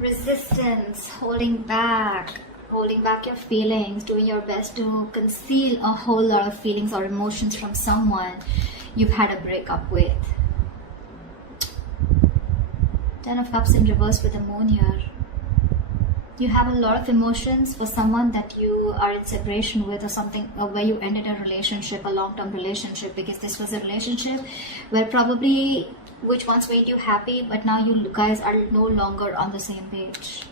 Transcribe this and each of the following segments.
Resistance, holding back your feelings, doing your best to conceal a whole lot of feelings or emotions from someone you've had a breakup with. Ten of Cups in reverse with the Moon here. You have a lot of emotions for someone that you are in separation with, or something, or where you ended a relationship, a long-term relationship, because this was a relationship where probably which once made you happy, but now you guys are no longer on the same page.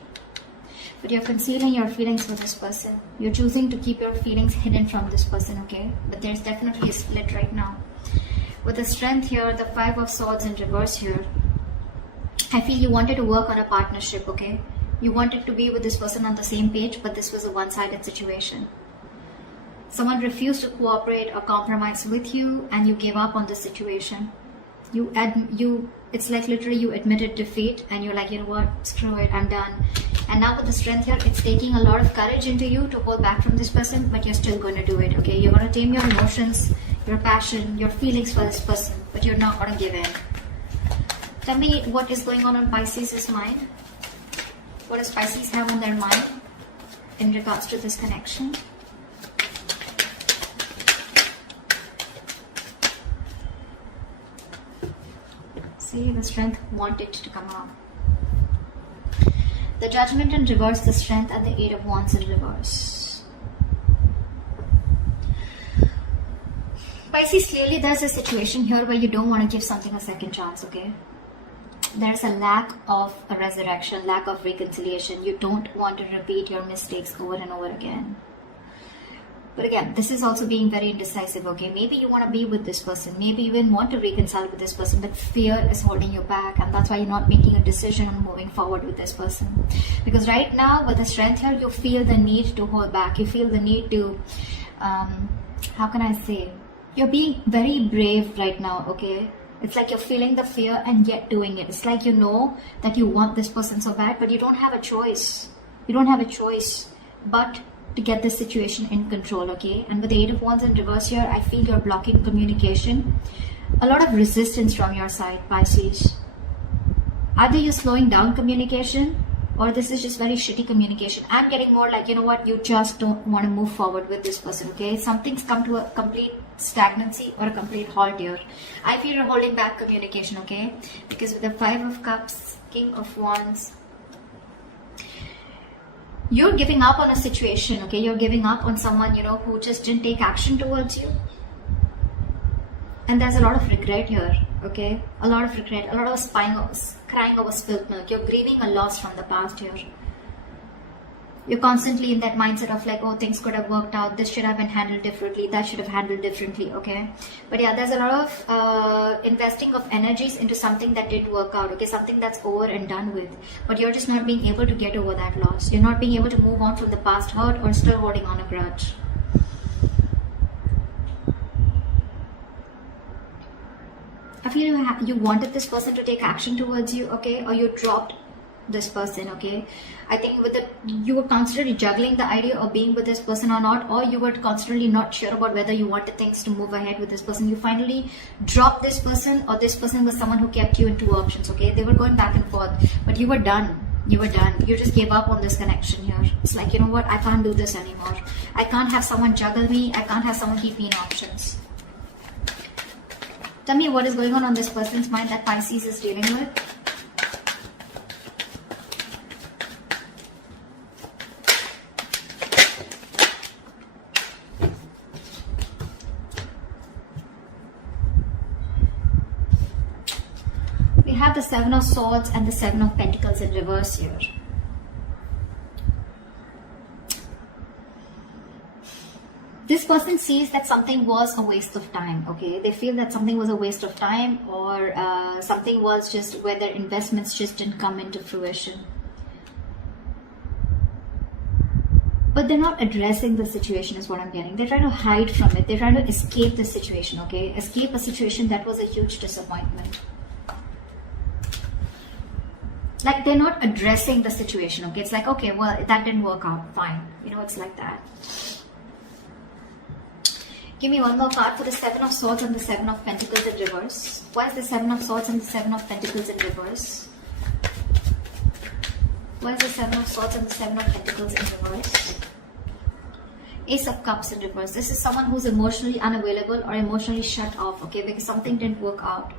But you're concealing your feelings for this person. You're choosing to keep your feelings hidden from this person, okay? But there's definitely a split right now. With the Strength here, the Five of Swords in reverse here, I feel you wanted to work on a partnership, okay? You wanted to be with this person on the same page, but this was a one-sided situation. Someone refused to cooperate or compromise with you, and you gave up on the situation. It's like literally you admitted defeat, and you're like, you know what, screw it, I'm done. And now with the Strength here, it's taking a lot of courage into you to hold back from this person, but you're still going to do it, okay? You're going to tame your emotions, your passion, your feelings for this person, but you're not going to give in. Tell me what is going on Pisces' mind. What does Pisces have on their mind in regards to this connection? See, the Strength wanted to come out. The Judgment in reverse, the Strength, and the Eight of Wands in reverse. Pisces, clearly there's a situation here where you don't want to give something a second chance, okay? There's a lack of a resurrection, lack of reconciliation. You don't want to repeat your mistakes over and over again. But again, this is also being very indecisive, okay? Maybe you want to be with this person. Maybe you even want to reconcile with this person, but fear is holding you back, and that's why you're not making a decision on moving forward with this person. Because right now, with the Strength here, you feel the need to hold back. You feel the need to, how can I say? You're being very brave right now, okay? It's like you're feeling the fear and yet doing it. It's like you know that you want this person so bad, but you don't have a choice. You don't have a choice but to get this situation in control, okay? And with the Eight of Wands in reverse here, I feel you're blocking communication. A lot of resistance from your side, Pisces. Either you're slowing down communication, or this is just very shitty communication. I'm getting more like, you know what, you just don't want to move forward with this person, okay? Something's come to a complete stagnancy or a complete halt here. I feel you're holding back communication, okay? Because with the Five of Cups, King of Wands, you're giving up on a situation, okay? You're giving up on someone, you know, who just didn't take action towards you. And there's a lot of regret here, okay? A lot of regret, a lot of crying over spilled milk. You're grieving a loss from the past here. You're constantly in that mindset of like, oh, things could have worked out. This should have been handled differently. That should have handled differently, okay? But yeah, there's a lot of investing of energies into something that didn't work out, okay? Something that's over and done with. But you're just not being able to get over that loss. You're not being able to move on from the past hurt, or still holding on a grudge. I feel you wanted this person to take action towards you, okay? Or you dropped this person, okay? I think you were constantly juggling the idea of being with this person or not, or you were constantly not sure about whether you wanted things to move ahead with this person. You finally dropped this person, or this person was someone who kept you in two options, okay? They were going back and forth, but you were done. You were done. You just gave up on this connection here. It's like, you know what, I can't do this anymore. I can't have someone juggle me. I can't have someone keep me in options. Tell me what is going on this person's mind that Pisces is dealing with. We have the Seven of Swords and the Seven of Pentacles in reverse here. This person sees that something was a waste of time, okay? They feel that something was a waste of time, or something was just where their investments just didn't come into fruition. But they're not addressing the situation is what I'm getting. They're trying to hide from it. They're trying to escape the situation, okay? Escape a situation that was a huge disappointment. Like they're not addressing the situation, okay? It's like, okay, well, that didn't work out, fine. You know, it's like that. Give me one more card for the Seven of Swords and the Seven of Pentacles in reverse. Why is the Seven of Swords and the Seven of Pentacles in reverse? What is the Seven of Swords and the Seven of Pentacles in reverse? Ace of Cups in reverse. This is someone who's emotionally unavailable or emotionally shut off, okay, because something didn't work out.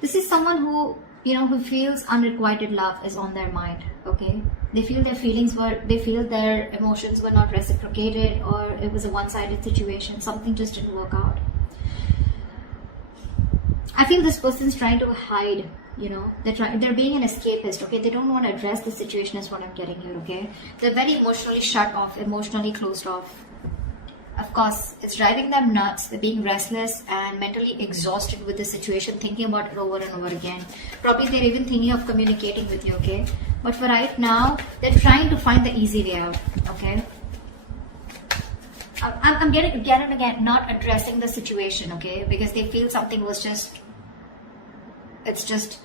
This is someone who, who feels unrequited love is on their mind, okay? They feel they feel their emotions were not reciprocated, or it was a one-sided situation. Something just didn't work out. I feel this person's trying to hide, they're being an escapist, okay? They don't want to address the situation is what I'm getting here, okay? They're very emotionally shut off, emotionally closed off. Of course, it's driving them nuts. They're being restless and mentally exhausted with the situation, thinking about it over and over again. Probably they're even thinking of communicating with you, okay? But for right now, they're trying to find the easy way out, okay? I'm getting again and again not addressing the situation, okay? Because they feel something was just, it's just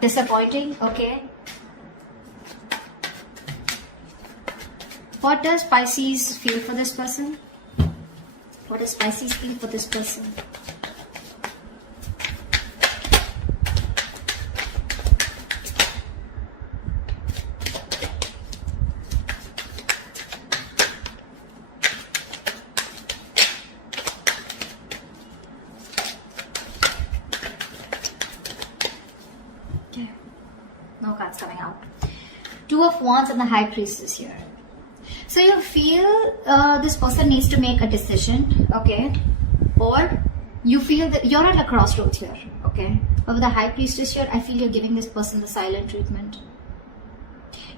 disappointing, okay? What does Pisces feel for this person? What does Pisces feel for this person? Okay. No cards coming out. Two of Wands and the High Priestess here. So you feel this person needs to make a decision, okay? Or you feel that you're at a crossroads here, okay? But with the High Priestess here, I feel you're giving this person the silent treatment.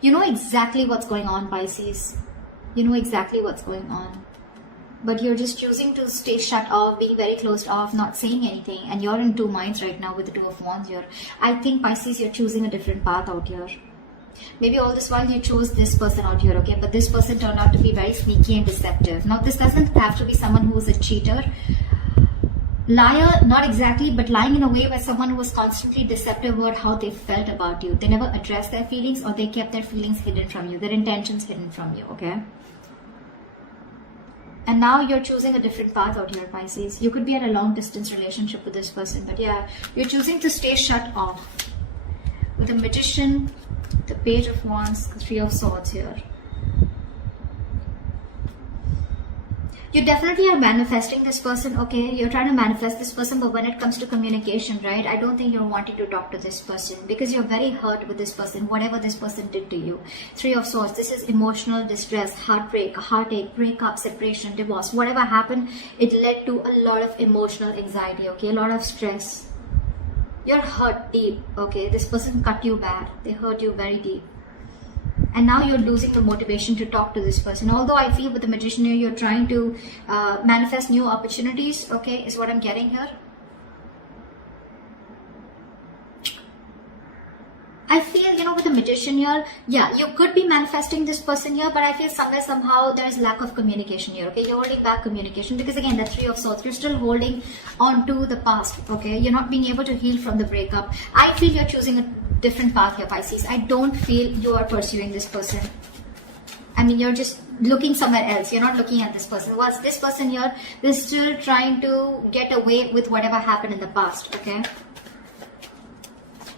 You know exactly what's going on, Pisces. You know exactly what's going on. But you're just choosing to stay shut off, being very closed off, not saying anything. And you're in two minds right now with the Two of Wands here. I think, Pisces, you're choosing a different path out here. Maybe all this while you chose this person out here, okay? But this person turned out to be very sneaky and deceptive. Now, this doesn't have to be someone who is a cheater. Liar, not exactly, but lying in a way where someone who was constantly deceptive about how they felt about you. They never addressed their feelings, or they kept their feelings hidden from you, their intentions hidden from you, okay? And now you're choosing a different path out here, Pisces. You could be in a long distance relationship with this person, but yeah, you're choosing to stay shut off. With the Magician, the Page of Wands, the Three of Swords here. You definitely are manifesting this person, okay? You're trying to manifest this person, but when it comes to communication, right? I don't think you're wanting to talk to this person because you're very hurt with this person, whatever this person did to you. Three of Swords, this is emotional distress, heartbreak, heartache, breakup, separation, divorce. Whatever happened, it led to a lot of emotional anxiety, okay? A lot of stress. You're hurt deep, okay? This person cut you bad. They hurt you very deep. And now you're losing the motivation to talk to this person. Although I feel with the Magician here, you're trying to manifest new opportunities, okay, is what I'm getting here. I feel, with the Magician here, yeah, you could be manifesting this person here, but I feel somewhere, somehow, there's lack of communication here, okay? You're holding back communication because, again, the Three of Swords, you're still holding on to the past, okay? You're not being able to heal from the breakup. I feel you're choosing a different path here, Pisces. I don't feel you are pursuing this person. I mean, you're just looking somewhere else. You're not looking at this person. What's this person here? They're still trying to get away with whatever happened in the past, okay?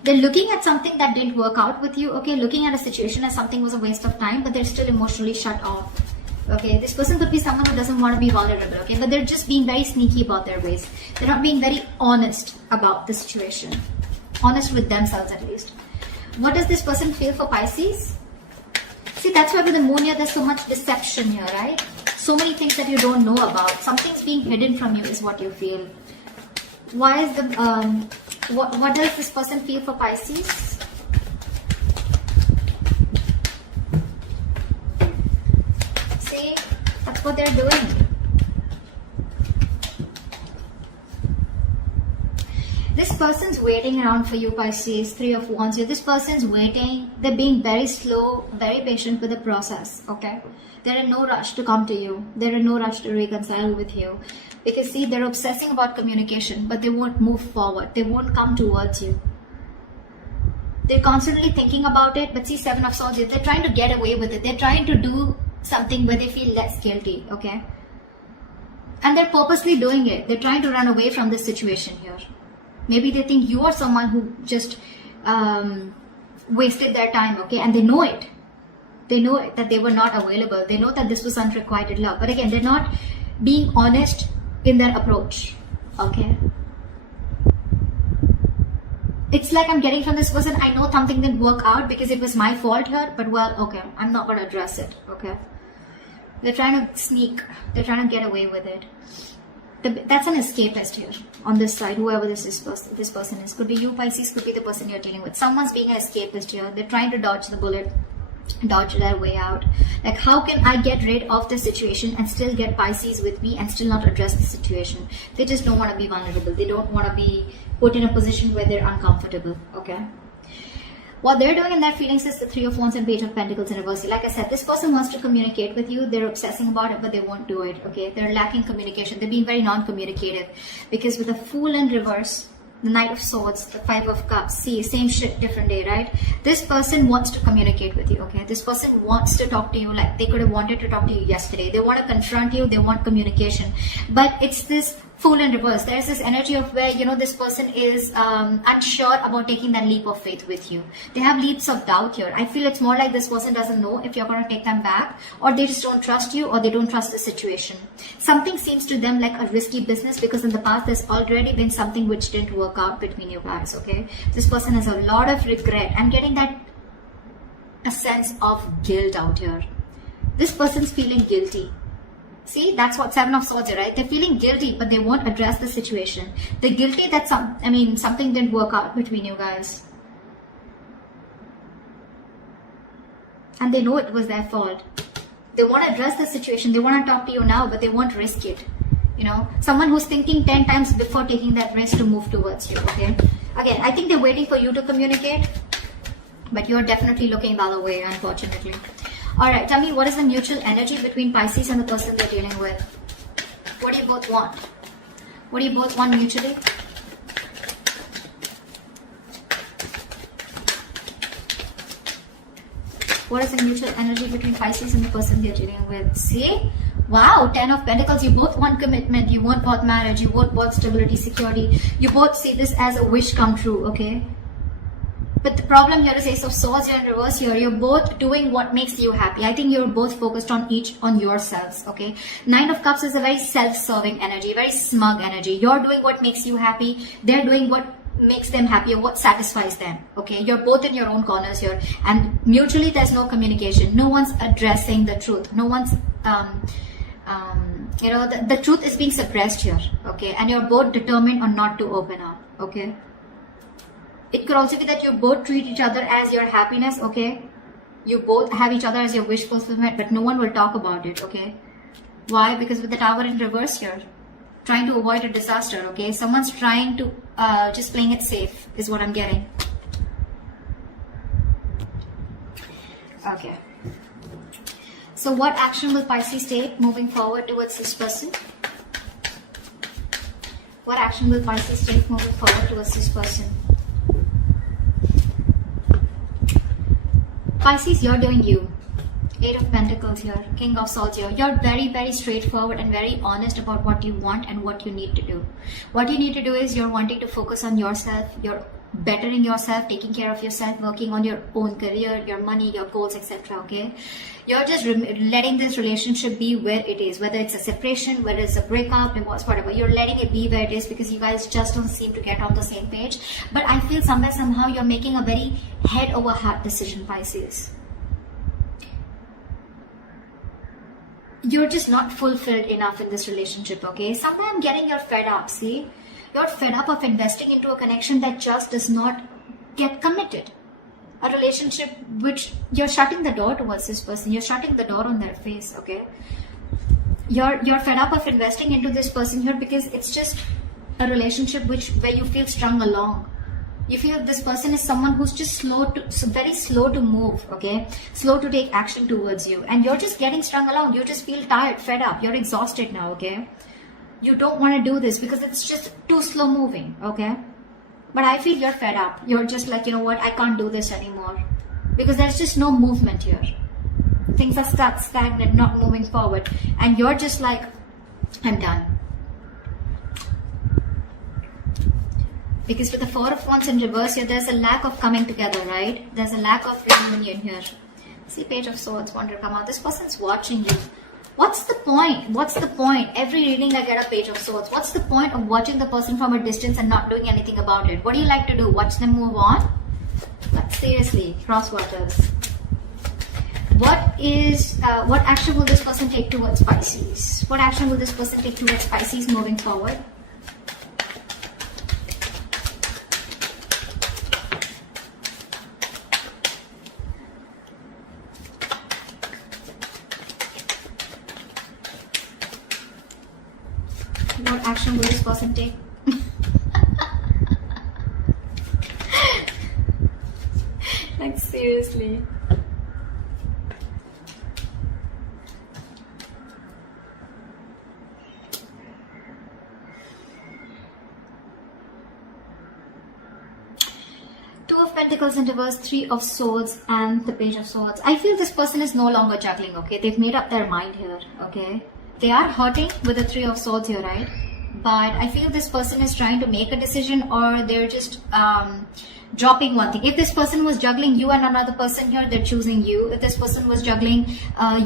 They're looking at something that didn't work out with you, okay? Looking at a situation as something was a waste of time, but they're still emotionally shut off, okay? This person could be someone who doesn't want to be vulnerable, okay? But they're just being very sneaky about their ways. They're not being very honest about the situation. Honest with themselves, at least. What does this person feel for Pisces? See, that's why with the Moon here, there's so much deception here, right? So many things that you don't know about. Something's being hidden from you is what you feel. Why is the... What does this person feel for Pisces? See, that's what they're doing. This person's waiting around for you, Pisces. Three of Wands here. This person's waiting. They're being very slow, very patient with the process, okay? They're in no rush to come to you. They're in no rush to reconcile with you. Because, see, they're obsessing about communication, but they won't move forward. They won't come towards you. They're constantly thinking about it, but see, Seven of Swords, they're trying to get away with it. They're trying to do something where they feel less guilty, okay? And they're purposely doing it. They're trying to run away from this situation here. Maybe they think you are someone who just wasted their time, okay? And they know it. They know it, that they were not available. They know that this was unrequited love. But again, they're not being honest in their approach, okay? It's like I'm getting from this person, I know something didn't work out because it was my fault here, but well, okay, I'm not going to address it, okay? They're trying to sneak. They're trying to get away with it. That's an escapist here on this side, whoever this person is. Could be you, Pisces, could be the person you're dealing with. Someone's being an escapist here. They're trying to dodge the bullet, dodge their way out. Like, how can I get rid of the situation and still get Pisces with me and still not address the situation? They just don't want to be vulnerable. They don't want to be put in a position where they're uncomfortable, okay? What they're doing in their feelings is the Three of Wands and Page of Pentacles in reverse. Like I said, this person wants to communicate with you. They're obsessing about it, but they won't do it, okay? They're lacking communication. They're being very non-communicative. Because with the Fool in reverse, the Knight of Swords, the Five of Cups, see, same shit, different day, right? This person wants to communicate with you, okay? This person wants to talk to you like they could have wanted to talk to you yesterday. They want to confront you. They want communication. But it's this Fool in reverse. There's this energy of where, you know, this person is unsure about taking that leap of faith with you. They have leaps of doubt here. I feel it's more like this person doesn't know if you're going to take them back, or they just don't trust you, or they don't trust the situation. Something seems to them like a risky business because in the past there's already been something which didn't work out between you guys, okay? This person has a lot of regret. I'm getting that a sense of guilt out here. This person's feeling guilty. See, that's what Seven of Swords is, right? They're feeling guilty, but they won't address the situation. They're guilty that something didn't work out between you guys. And they know it was their fault. They want to address the situation. They want to talk to you now, but they won't risk it. You know, someone who's thinking 10 times before taking that risk to move towards you, okay? Again, I think they're waiting for you to communicate, but you're definitely looking the other way, unfortunately. Alright, tell me, what is the mutual energy between Pisces and the person they're dealing with? What do you both want? What do you both want mutually? What is the mutual energy between Pisces and the person they're dealing with? See? Wow, 10 of Pentacles. You both want commitment. You both want marriage. You both want stability, security. You both see this as a wish come true, okay? But the problem here is Ace of Swords here in reverse here. You're both doing what makes you happy. I think you're both focused on yourselves, okay? Nine of Cups is a very self-serving energy, very smug energy. You're doing what makes you happy. They're doing what makes them happy or what satisfies them, okay? You're both in your own corners here. And mutually, there's no communication. No one's addressing the truth. No one's, you know, the truth is being suppressed here, okay? And you're both determined on not to open up, okay? It could also be that you both treat each other as your happiness, okay? You both have each other as your wish fulfillment, but no one will talk about it, okay? Why? Because with the Tower in reverse here, trying to avoid a disaster, okay? Someone's trying to, just playing it safe is what I'm getting. Okay. So what action will Pisces take moving forward towards this person? What action will Pisces take moving forward towards this person? Pisces, you're doing you. Eight of Pentacles here, King of Swords here. You're very, very straightforward and very honest about what you want and what you need to do. What you need to do is you're wanting to focus on yourself. You're bettering yourself, taking care of yourself, working on your own career, your money, your goals, etc. Okay? You're just letting this relationship be where it is, whether it's a separation, whether it's a breakup, divorce, whatever. You're letting it be where it is because you guys just don't seem to get on the same page. But I feel somewhere, somehow, you're making a very head over heart decision, Pisces. You're just not fulfilled enough in this relationship, okay? Somewhere I'm getting you're fed up, see? You're fed up of investing into a connection that just does not get committed. A relationship which you're shutting the door towards this person. You're shutting the door on their face, okay? You're fed up of investing into this person here because it's just a relationship where you feel strung along. You feel this person is someone who's just very slow to move, okay? Slow to take action towards you. And you're just getting strung along. You just feel tired, fed up. You're exhausted now, okay? You don't want to do this because it's just too slow moving, okay? But I feel you're fed up. You're just like, you know what? I can't do this anymore. Because there's just no movement here. Things are stuck, stagnant, not moving forward. And you're just like, I'm done. Because with the Four of Wands in reverse here, there's a lack of coming together, right? There's a lack of reunion here. See, Page of Swords want to come out. This person's watching you. What's the point? What's the point? Every reading I get a Page of Swords. What's the point of watching the person from a distance and not doing anything about it? What do you like to do? Watch them move on? But seriously, cross waters. What action will this person take towards Pisces? What action will this person take towards Pisces moving forward? What action will this person take? Like, seriously. Two of Pentacles in reverse, Three of Swords, and the Page of Swords. I feel this person is no longer juggling, okay? They've made up their mind here, okay? They are hurting with the Three of Swords here, right? But I feel this person is trying to make a decision, or they're just dropping one thing. If this person was juggling you and another person here, they're choosing you. If this person was juggling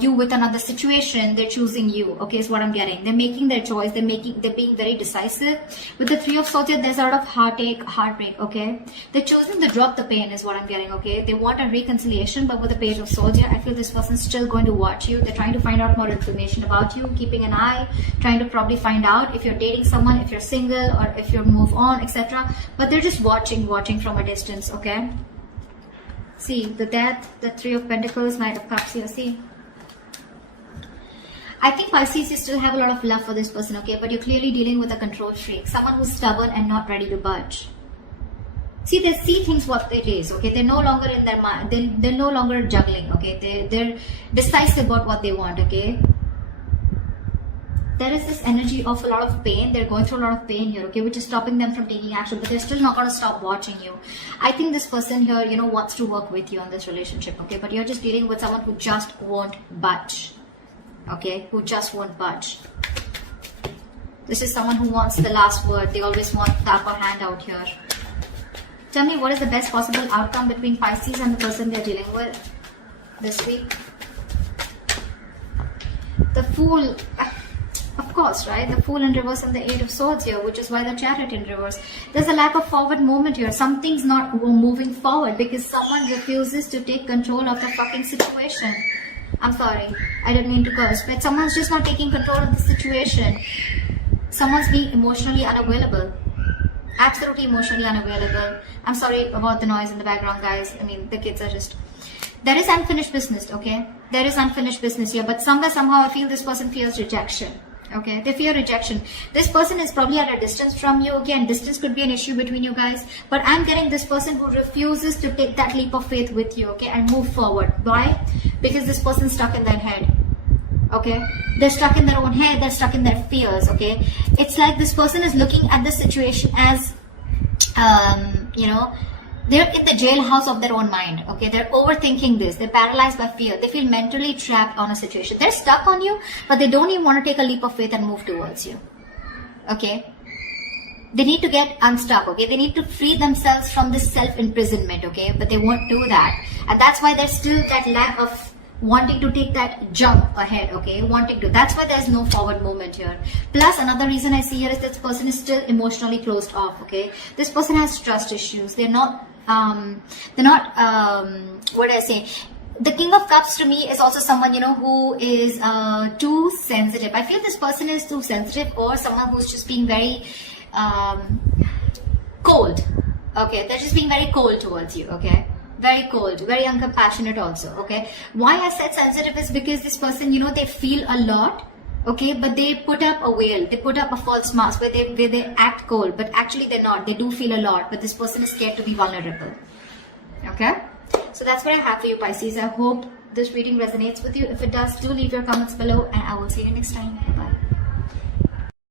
you with another situation, they're choosing you. Okay, is what I'm getting. They're making their choice. They're being very decisive. With the Three of Swords here, there's a lot of heartache, heartbreak. Okay, they're choosing to drop the pain, is what I'm getting. Okay, they want a reconciliation, but with the Page of Swords here, I feel this person's still going to watch you. They're trying to find out more information about you, keeping an eye, trying to probably find out if you're dating someone, if you're single, or if you move on, etc. But they're just watching from a distance. Okay, see the Death, the Three of Pentacles, Knight of Cups here. See, I think Pisces, you still have a lot of love for this person, okay, but you're clearly dealing with a control freak, someone who's stubborn and not ready to budge. See, they see things what it is, okay? They're no longer in their mind, they're no longer juggling, okay? They're decisive about what they want, okay? There is this energy of a lot of pain. They're going through a lot of pain here, okay, which is stopping them from taking action, but they're still not going to stop watching you. I think this person here, you know, wants to work with you on this relationship, okay, but you're just dealing with someone who just won't budge, okay, who just won't budge. This is someone who wants the last word. They always want the upper hand out here. Tell me, what is the best possible outcome between Pisces and the person they're dealing with this week? The Fool. Of course, right? The Fool in reverse and the Eight of Swords here, which is why the Chariot in reverse. There's a lack of forward movement here. Something's not moving forward because someone refuses to take control of the fucking situation. I'm sorry, I didn't mean to curse, but someone's just not taking control of the situation. Someone's being emotionally unavailable. Absolutely emotionally unavailable. I'm sorry about the noise in the background, guys. I mean, the kids are just... There is unfinished business, okay? There is unfinished business here, but somehow I feel this person fears rejection. Okay, they fear rejection. This person is probably at a distance from you. Again, distance could be an issue between you guys, but I'm getting this person who refuses to take that leap of faith with you, okay, and move forward. Why? Because this person's stuck in their head. Okay, they're stuck in their own head. They're stuck in their fears. Okay, it's like this person is looking at the situation as, you know, they're in the jailhouse of their own mind, okay? They're overthinking this. They're paralyzed by fear. They feel mentally trapped on a situation. They're stuck on you, but they don't even want to take a leap of faith and move towards you, okay? They need to get unstuck, okay? They need to free themselves from this self-imprisonment, okay? But they won't do that. And that's why there's still that lack of wanting to take that jump ahead, okay? Wanting to. That's why there's no forward movement here. Plus, another reason I see here is this person is still emotionally closed off, okay? This person has trust issues. They're not, what do I say? The King of Cups to me is also someone, you know, who is too sensitive. I feel this person is too sensitive, or someone who's just being very cold, okay? They're just being very cold towards you, okay? Very cold, very uncompassionate also, okay? Why I said sensitive is because this person, you know, they feel a lot, okay, but they put up a veil, they put up a false mask where they act cold, but actually they're not. They do feel a lot, but this person is scared to be vulnerable, okay? So that's what I have for you, Pisces. I hope this reading resonates with you. If it does, do leave your comments below, and I will see you next time.